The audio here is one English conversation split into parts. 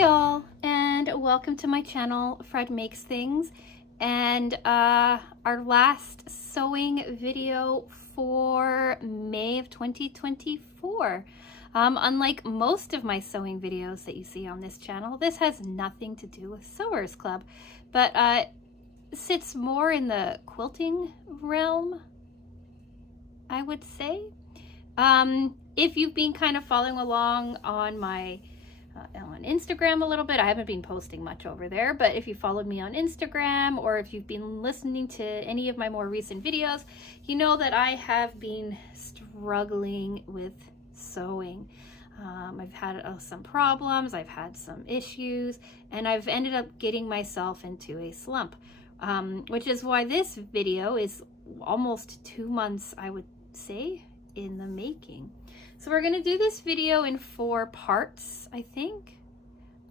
Hi all, and welcome to my channel, Fred Makes Things, and our last sewing video for May of 2024. Unlike most of my sewing videos that you see on this channel, this has nothing to do with Sewers Club, but sits more in the quilting realm, I would say. If you've been kind of following along on my on Instagram a little bit, I haven't been posting much over there, but if you followed me on Instagram or if you've been listening to any of my more recent videos, you know that I have been struggling with sewing. I've had some problems, I've had some issues, and I've ended up getting myself into a slump, which is why this video is almost 2 months, I would say, in the making. So we're going to do this video in 4 parts, I think.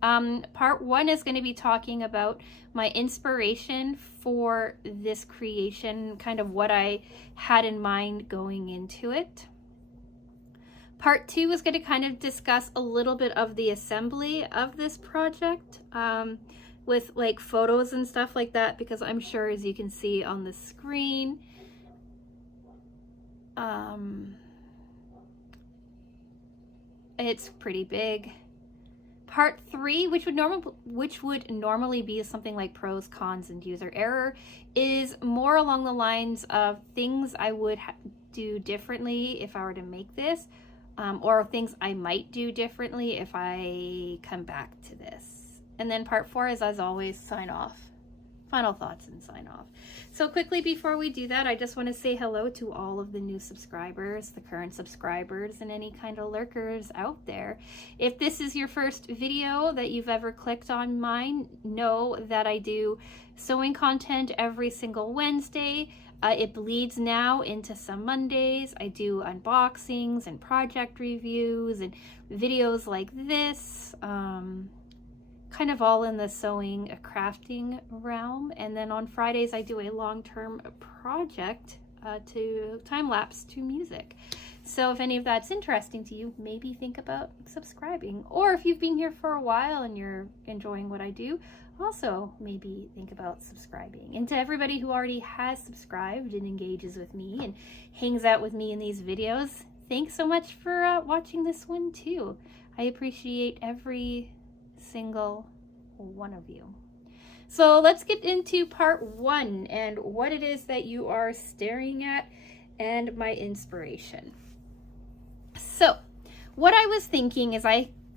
Part 1 is going to be talking about my inspiration for this creation, kind of what I had in mind going into it. Part 2 is going to kind of discuss a little bit of the assembly of this project, with like photos and stuff like that, because I'm sure, as you can see on the screen, it's pretty big. Part 3, which would normally be something like pros, cons, and user error, is more along the lines of things I would do differently if I were to make this, or things I might do differently if I come back to this. And then part 4 is, as always, sign off. Final thoughts and sign off. So quickly before we do that, I just want to say hello to all of the new subscribers, the current subscribers, and any kind of lurkers out there. If this is your first video that you've ever clicked on mine, know that I do sewing content every single Wednesday. It bleeds now into some Mondays. I do unboxings and project reviews and videos like this. Kind of all in the sewing crafting realm. And then on Fridays I do a long-term project to time-lapse to music. So if any of that's interesting to you, maybe think about subscribing. Or if you've been here for a while and you're enjoying what I do, also maybe think about subscribing. And to everybody who already has subscribed and engages with me and hangs out with me in these videos, thanks so much for watching this one too. I appreciate every single one of you. So let's get into part 1 and what it is that you are staring at and my inspiration. So what I was thinking is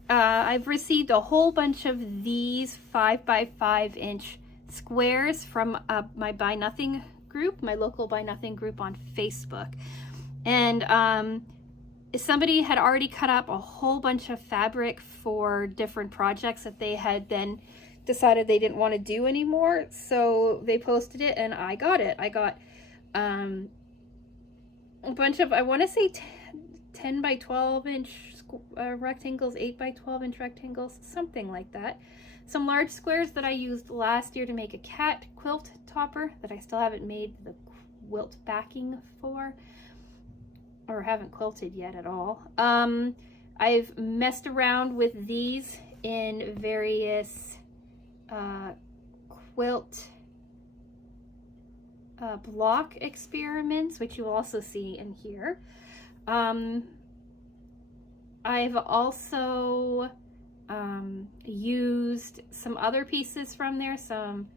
I've received a whole bunch of these 5x5 inch squares from my Buy Nothing group, my local Buy Nothing group on Facebook. And somebody had already cut up a whole bunch of fabric for different projects that they had then decided they didn't want to do anymore. So they posted it and I got it. I got a bunch of, I want to say 10 by 12 inch rectangles, 8 by 12 inch rectangles, something like that. Some large squares that I used last year to make a cat quilt topper that I still haven't made the quilt backing for, or haven't quilted yet at all. I've messed around with these in various quilt block experiments, which you will also see in here. I've also used some other pieces from there, some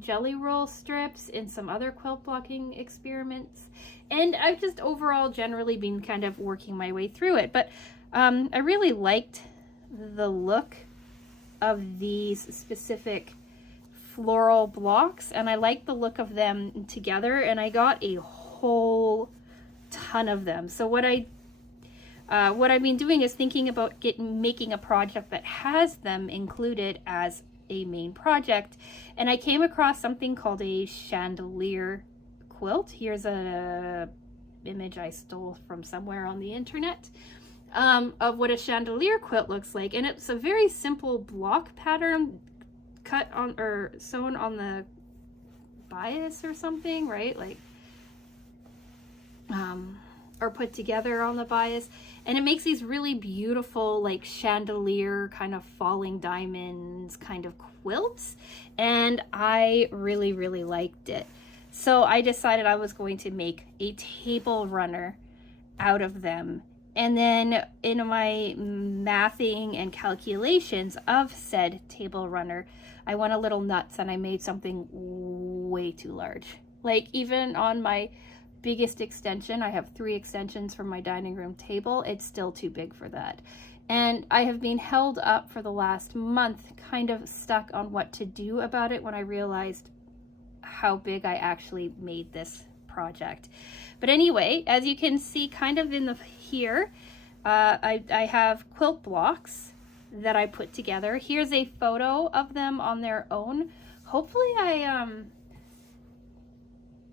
jelly roll strips in some other quilt blocking experiments, and I've just overall generally been kind of working my way through it. But I really liked the look of these specific floral blocks, and I liked the look of them together, and I got a whole ton of them. So what I've been doing is thinking about making a project that has them included as a main project, and I came across something called a chandelier quilt. Here's a image I stole from somewhere on the internet of what a chandelier quilt looks like, and it's a very simple block pattern cut on or sewn on the bias or something, right? Like or put together on the bias, and it makes these really beautiful like chandelier kind of falling diamonds kind of quilts, and I really liked it. So I decided I was going to make a table runner out of them. And then in my mathing and calculations of said table runner, I went a little nuts and I made something way too large. Like even on my biggest extension, I have 3 extensions from my dining room table, it's still too big for that. And I have been held up for the last month, kind of stuck on what to do about it when I realized how big I actually made this project. But anyway, as you can see kind of in the here, I have quilt blocks that I put together. Here's a photo of them on their own. Hopefully I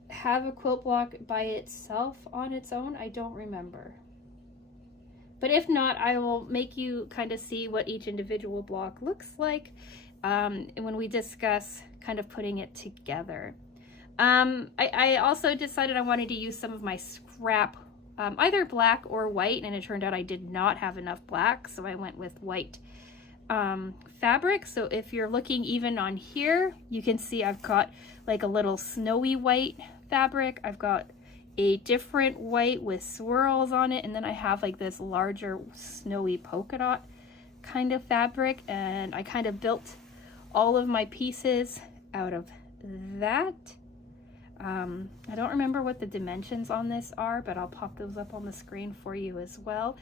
have a quilt block by itself on its own. I don't remember. But if not, I will make you kind of see what each individual block looks like when we discuss kind of putting it together. I also decided I wanted to use some of my scrap, either black or white, and it turned out I did not have enough black, so I went with white fabric. So if you're looking even on here, you can see I've got like a little snowy white fabric. I've got a different white with swirls on it, and then I have like this larger snowy polka dot kind of fabric, and I kind of built all of my pieces out of that. I don't remember what the dimensions on this are, but I'll pop those up on the screen for you as well.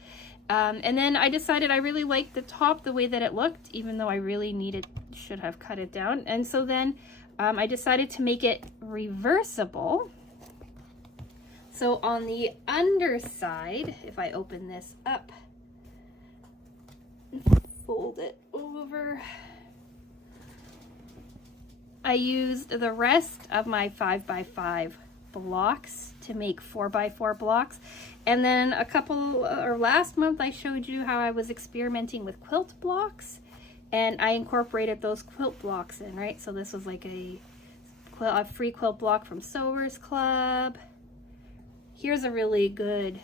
And then I decided I really liked the top, the way that it looked, even though I really should have cut it down. And so then I decided to make it reversible. So on the underside, if I open this up, fold it over, I used the rest of my 5x5 blocks to make 4x4 blocks. And then last month I showed you how I was experimenting with quilt blocks, and I incorporated those quilt blocks in, right? So this was like a free quilt block from Sewers Club. Here's a really good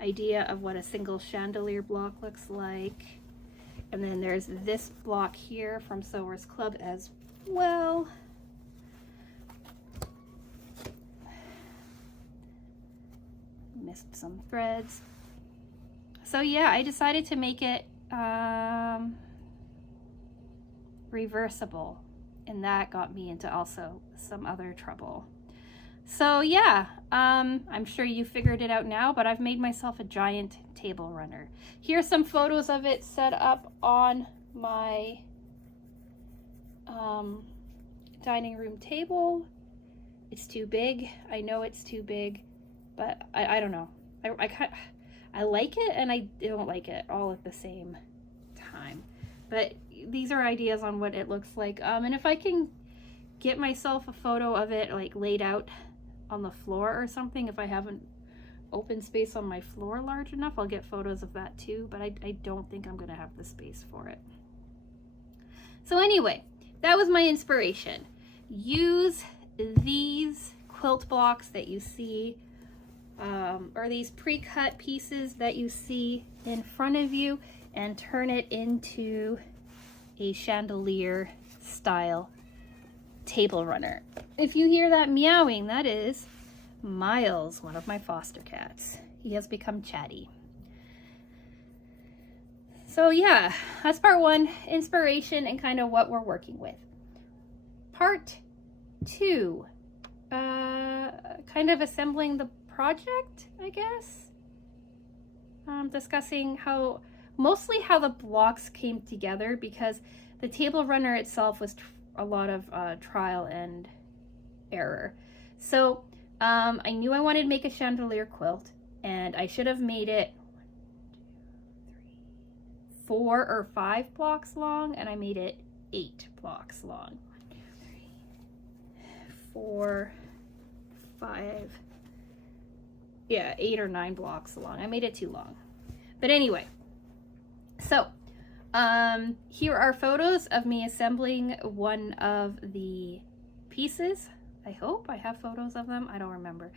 idea of what a single chandelier block looks like. And then there's this block here from Sewers Club as well. Missed some threads. So yeah, I decided to make it reversible, and that got me into also some other trouble. So yeah, I'm sure you figured it out now, but I've made myself a giant table runner. Here's some photos of it set up on my dining room table. It's too big. I know it's too big, but I don't know. I like it and I don't like it all at the same time. But these are ideas on what it looks like. And if I can get myself a photo of it like laid out on the floor or something, if I have an open space on my floor large enough, I'll get photos of that too, but I don't think I'm gonna have the space for it. So anyway, that was my inspiration. Use these quilt blocks that you see, or these pre-cut pieces that you see in front of you, and turn it into a chandelier style table runner. If you hear that meowing, that is Miles, one of my foster cats. He has become chatty. So yeah, that's part 1, inspiration and kind of what we're working with. Part 2, kind of assembling the project, I guess. Discussing mostly how the blocks came together, because the table runner itself was a lot of trial and error. So I knew I wanted to make a chandelier quilt, and I should have made it 4 or 5 blocks long, and I made it 8 blocks long. 1, 2, 3, 4, 5, yeah, 8 or 9 blocks long. I made it too long. But anyway, so here are photos of me assembling one of the pieces. I hope I have photos of them. I don't remember.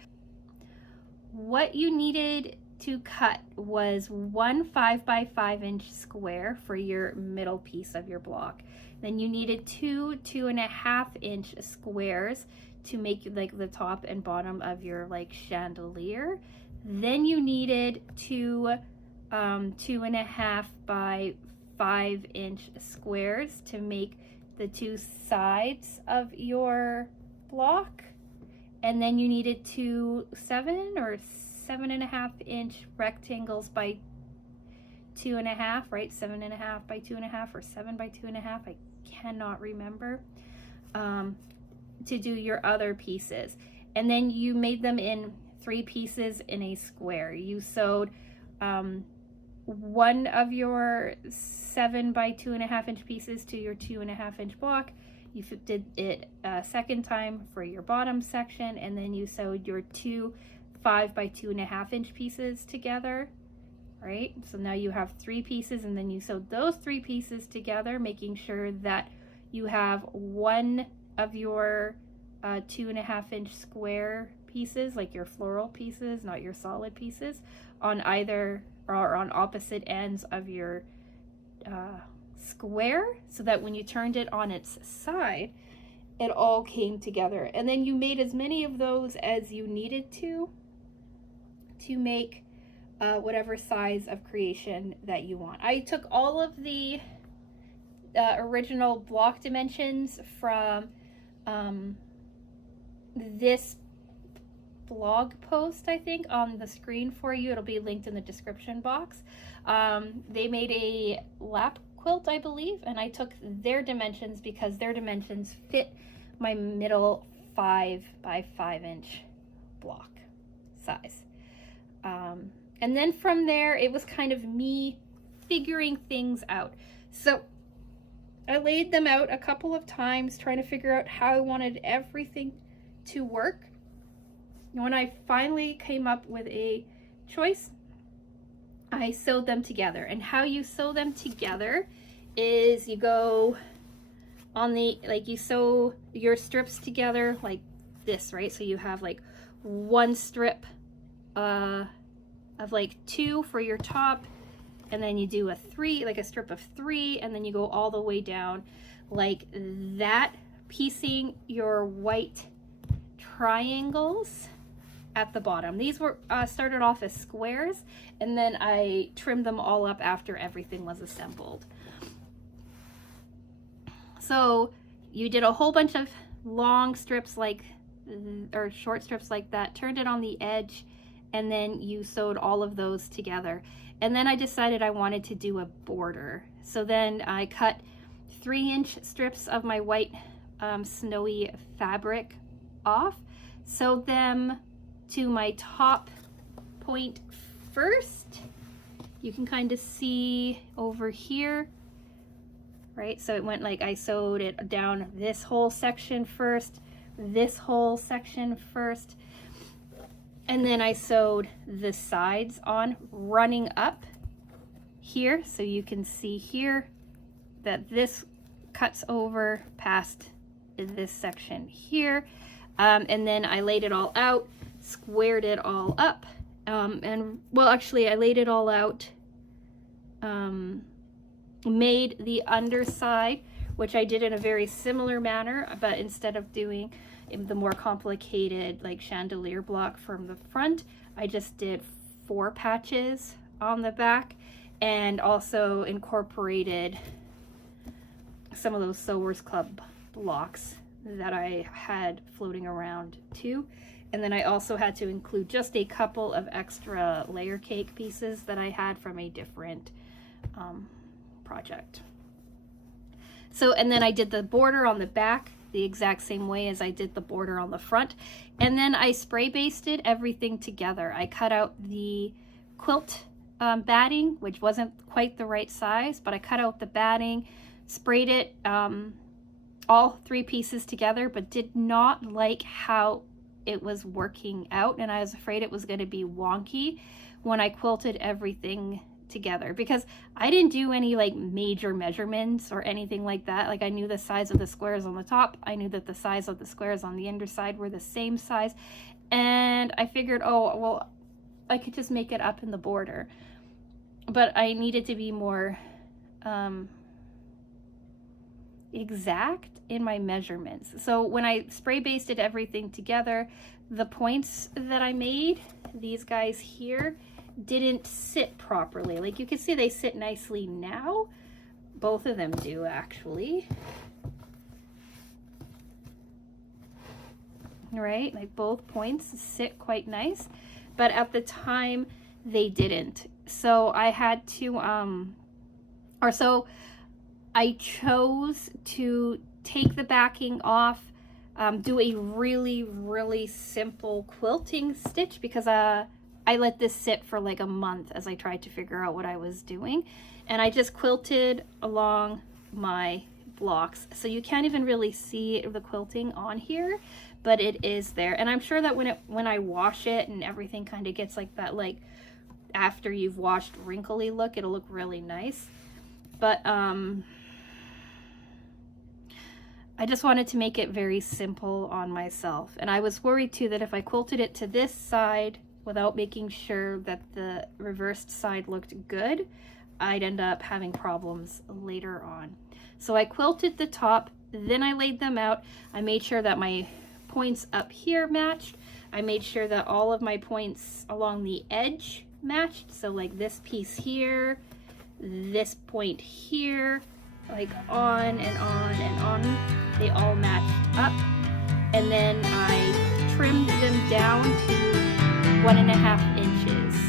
What you needed to cut was 1 5 by 5 inch square for your middle piece of your block. Then you needed 2 2.5 inch squares to make like the top and bottom of your like chandelier. Then you needed 2 2.5 by 5 inch squares to make the 2 sides of your block. And then you needed 2 7 or 7.5 inch rectangles by 2.5, right? 7.5 by 2.5 or 7 by 2.5. I cannot remember. To do your other pieces. And then you made them in 3 pieces in a square. You sewed one of your 7 by 2.5 inch pieces to your 2.5 inch block. You did it a second time for your bottom section, and then you sewed your 2 5 by 2.5 inch pieces together, right? So now you have 3 pieces, and then you sewed those 3 pieces together, making sure that you have one of your 2.5 inch square pieces, like your floral pieces, not your solid pieces, on either or on opposite ends of your square, so that when you turned it on its side, it all came together. And then you made as many of those as you needed to make whatever size of creation that you want. I took all of the original block dimensions from this blog post, I think, on the screen for you. It'll be linked in the description box. They made a lap quilt, I believe, and I took their dimensions because their dimensions fit my middle 5 by 5 inch block size. And then from there, it was kind of me figuring things out. So I laid them out a couple of times, trying to figure out how I wanted everything to work. And when I finally came up with a choice, I sewed them together. And how you sew them together is you go on the, like, you sew your strips together like this, right? So you have like one strip of like 2 for your top, and then you do a 3, like a strip of 3, and then you go all the way down like that, piecing your white triangles at the bottom. These were started off as squares, and then I trimmed them all up after everything was assembled. So you did a whole bunch of long strips like, or short strips like that, turned it on the edge, and then you sewed all of those together. And then I decided I wanted to do a border. So then I cut 3-inch strips of my white snowy fabric off, sewed them to my top point first. You can kind of see over here, right? So it went like, I sewed it down this whole section first, this whole section first, and then I sewed the sides on, running up here. So you can see here that this cuts over past this section here. And then I laid it all out, squared it all up. And well, actually I laid it all out, made the underside, which I did in a very similar manner, but instead of doing the more complicated like chandelier block from the front, I just did 4 patches on the back, and also incorporated some of those Sewers Club blocks that I had floating around too. And then I also had to include just a couple of extra layer cake pieces that I had from a different project. So, and then I did the border on the back the exact same way as I did the border on the front. And then I spray basted everything together. I cut out the quilt batting, which wasn't quite the right size, but I cut out the batting, sprayed it all 3 pieces together, but did not like how it was working out, and I was afraid it was going to be wonky when I quilted everything together, because I didn't do any like major measurements or anything like that. Like, I knew the size of the squares on the top, I knew that the size of the squares on the underside were the same size, and I figured, oh well, I could just make it up in the border. But I needed to be more exact in my measurements. So when I spray basted everything together, the points that I made, these guys here, didn't sit properly. Like you can see they sit nicely now. Both of them do actually. Right? Like both points sit quite nice, but at the time they didn't. So I had to, I chose to take the backing off, do a really, really simple quilting stitch because I let this sit for like a month as I tried to figure out what I was doing. And I just quilted along my blocks. So you can't even really see the quilting on here, but it is there. And I'm sure that when I wash it and everything kind of gets like that, like after you've washed, wrinkly look, it'll look really nice. But I just wanted to make it very simple on myself. And I was worried too that if I quilted it to this side without making sure that the reversed side looked good, I'd end up having problems later on. So I quilted the top, then I laid them out. I made sure that my points up here matched. I made sure that all of my points along the edge matched. So like this piece here, this point here, like on and on and on, they all matched up. And then I trimmed them down to 1.5 inches.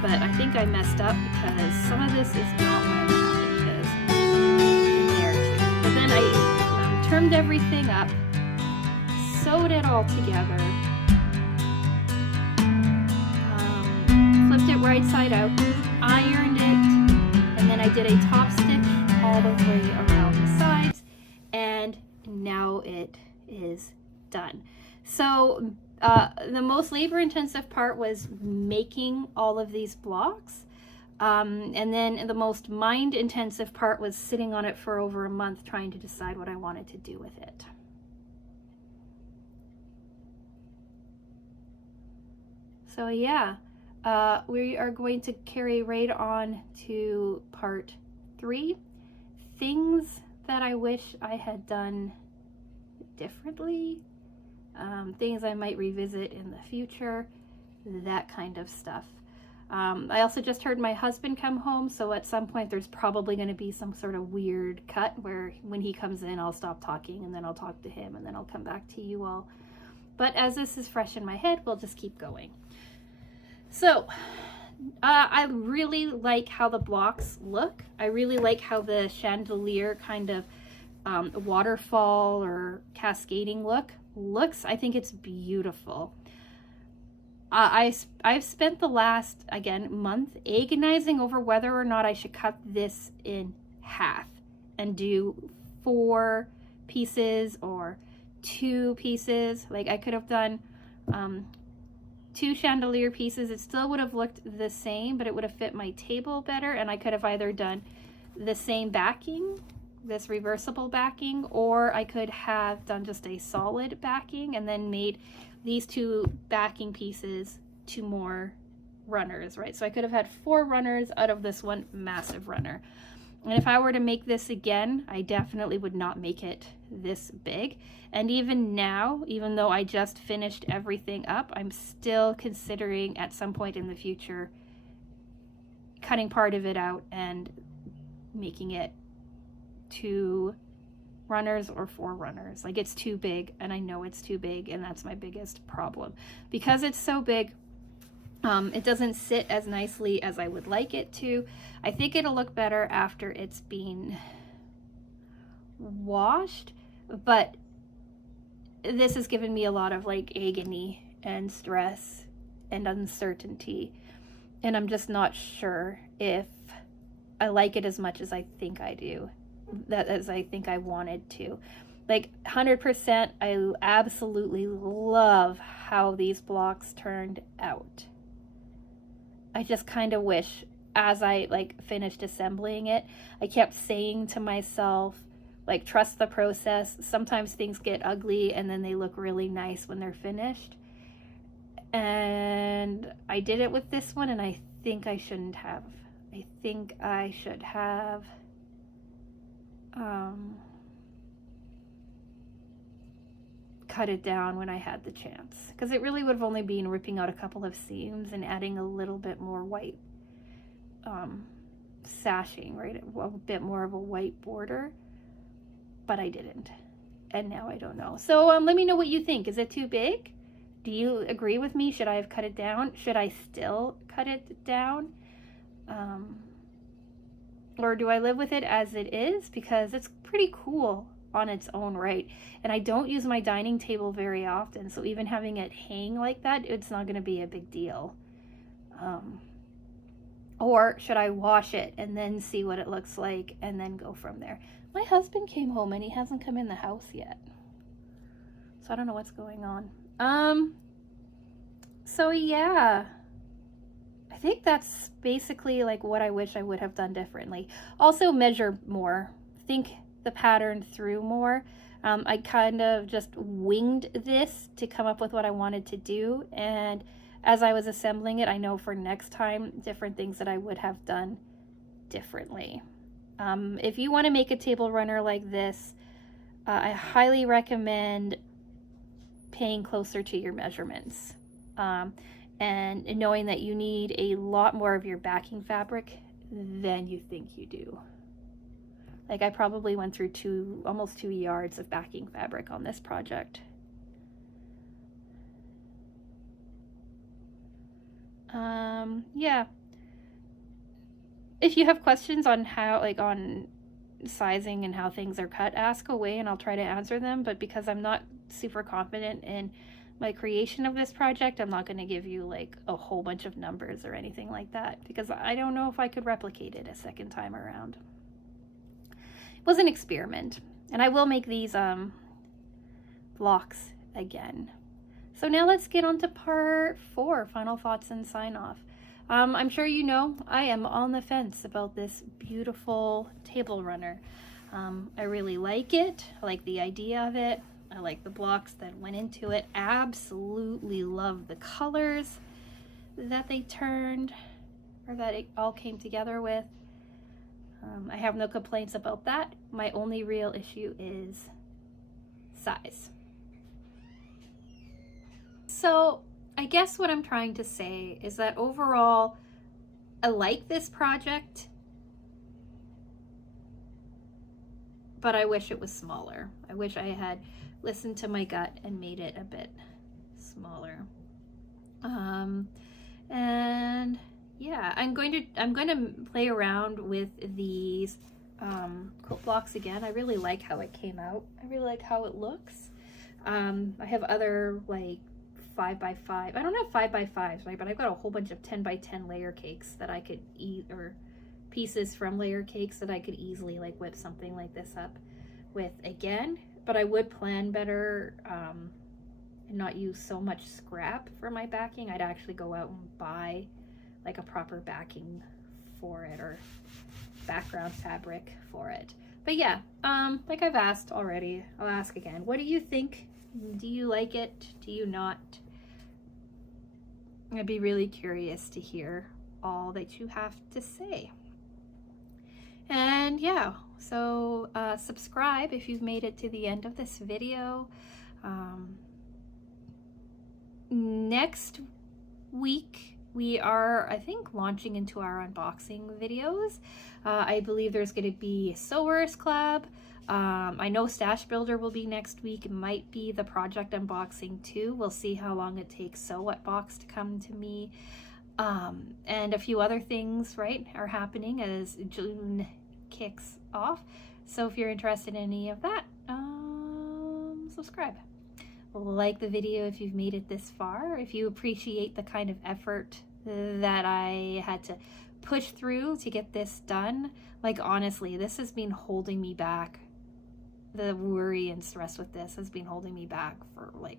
But I think I messed up because some of this is not 1.5 inches in there too. But then I trimmed everything up, sewed it all together, flipped it right side out, ironed it, and then I did a top stitch all the way around the sides, and now it is done. So the most labor intensive part was making all of these blocks. And then the most mind intensive part was sitting on it for over a month trying to decide what I wanted to do with it. So yeah, we are going to carry right on to part 3. Things that I wish I had done differently. Things I might revisit in the future, that kind of stuff. I also just heard my husband come home, so at some point there's probably going to be some sort of weird cut where when he comes in I'll stop talking and then I'll talk to him and then I'll come back to you all. But as this is fresh in my head, we'll just keep going. So I really like how the blocks look. I really like how the chandelier kind of waterfall or cascading look looks. I think it's beautiful. I've spent the last, again, month agonizing over whether or not I should cut this in half and do 4 pieces or 2 pieces. Like I could have done 2 chandelier pieces. It still would have looked the same, but it would have fit my table better, and I could have either done the same backing, this reversible backing, or I could have done just a solid backing and then made these 2 backing pieces 2 more runners, right? So I could have had 4 runners out of this one massive runner. And if I were to make this again, I definitely would not make it this big. And even now, even though I just finished everything up, I'm still considering at some point in the future cutting part of it out and making it 2 runners or 4 runners. Like it's too big, and I know it's too big, and that's my biggest problem. Because it's so big, it doesn't sit as nicely as I would like it to. I think it'll look better after it's been washed, but this has given me a lot of like agony and stress and uncertainty, and I'm just not sure if I like it as much as I think I do, as I think I wanted to. Like 100%, I absolutely love how these blocks turned out. I just kind of wish, as I like finished assembling it, I kept saying to myself, like, trust the process. Sometimes things get ugly and then they look really nice when they're finished. And I did it with this one, and I think I shouldn't have. I think I should have cut it down when I had the chance, because it really would have only been ripping out a couple of seams and adding a little bit more white sashing, right? A bit more of a white border, but I didn't, and now I don't know. So let me know what you think. Is it too big? Do you agree with me? Should I have cut it down? Should I still cut it down? Or do I live with it as it is? Because it's pretty cool on its own right. And I don't use my dining table very often, so even having it hang like that, it's not going to be a big deal. Or should I wash it and then see what it looks like and then go from there? My husband came home and he hasn't come in the house yet, so I don't know what's going on. So yeah, I think that's basically like what I wish I would have done differently. Also, measure more, think the pattern through more. I kind of just winged this to come up with what I wanted to do, and as I was assembling it, I know for next time different things that I would have done differently. If you want to make a table runner like this, I highly recommend paying closer to your measurements, and knowing that you need a lot more of your backing fabric than you think you do. Like, I probably went through almost 2 yards of backing fabric on this project. Yeah. If you have questions on how, like, on sizing and how things are cut, ask away and I'll try to answer them. But because I'm not super confident in my creation of this project, I'm not going to give you like a whole bunch of numbers or anything like that, because I don't know if I could replicate it a second time around. It was an experiment, and I will make these blocks again. So now let's get on to part 4, final thoughts and sign off. I'm sure you know I am on the fence about this beautiful table runner. I really like it. I like the idea of it. I like the blocks that went into it. Absolutely love the colors that they turned, or that it all came together with. I have no complaints about that. My only real issue is size. So I guess what I'm trying to say is that overall, I like this project, but I wish it was smaller. I wish I had listened to my gut and made it a bit smaller. And yeah, I'm going to play around with these quilt blocks again. I really like how it came out. I really like how it looks. I have other like 5x5. I don't have 5x5s, right? But I've got a whole bunch of 10x10 layer cakes that I could eat, or pieces from layer cakes that I could easily like whip something like this up with again. But I would plan better and not use so much scrap for my backing. I'd actually go out and buy like a proper backing for it, or background fabric for it. But yeah, like I've asked already, I'll ask again. What do you think? Do you like it? Do you not? I'd be really curious to hear all that you have to say. And yeah, so subscribe if you've made it to the end of this video. Next week we are, I think, launching into our unboxing videos. I believe there's going to be a Sewers collab. I know Stash Builder will be next week. It might be the project unboxing too. We'll see how long it takes Sew What Box to come to me. And a few other things, right, are happening as June kicks off. So if you're interested in any of that, subscribe. Like the video if you've made it this far. If you appreciate the kind of effort that I had to push through to get this done. Like, honestly, this has been holding me back. The worry and stress with this has been holding me back for like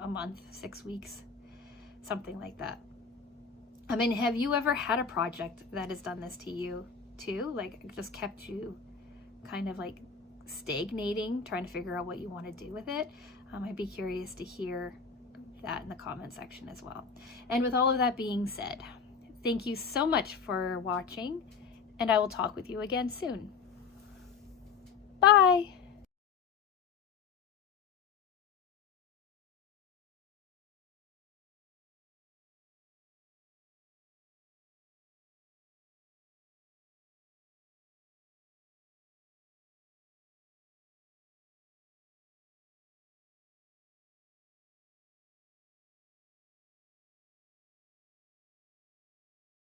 a month, 6 weeks, something like that. I mean, have you ever had a project that has done this to you too? Like, just kept you kind of like stagnating, trying to figure out what you want to do with it? I'd be curious to hear that in the comment section as well. And with all of that being said, thank you so much for watching, and I will talk with you again soon. Bye!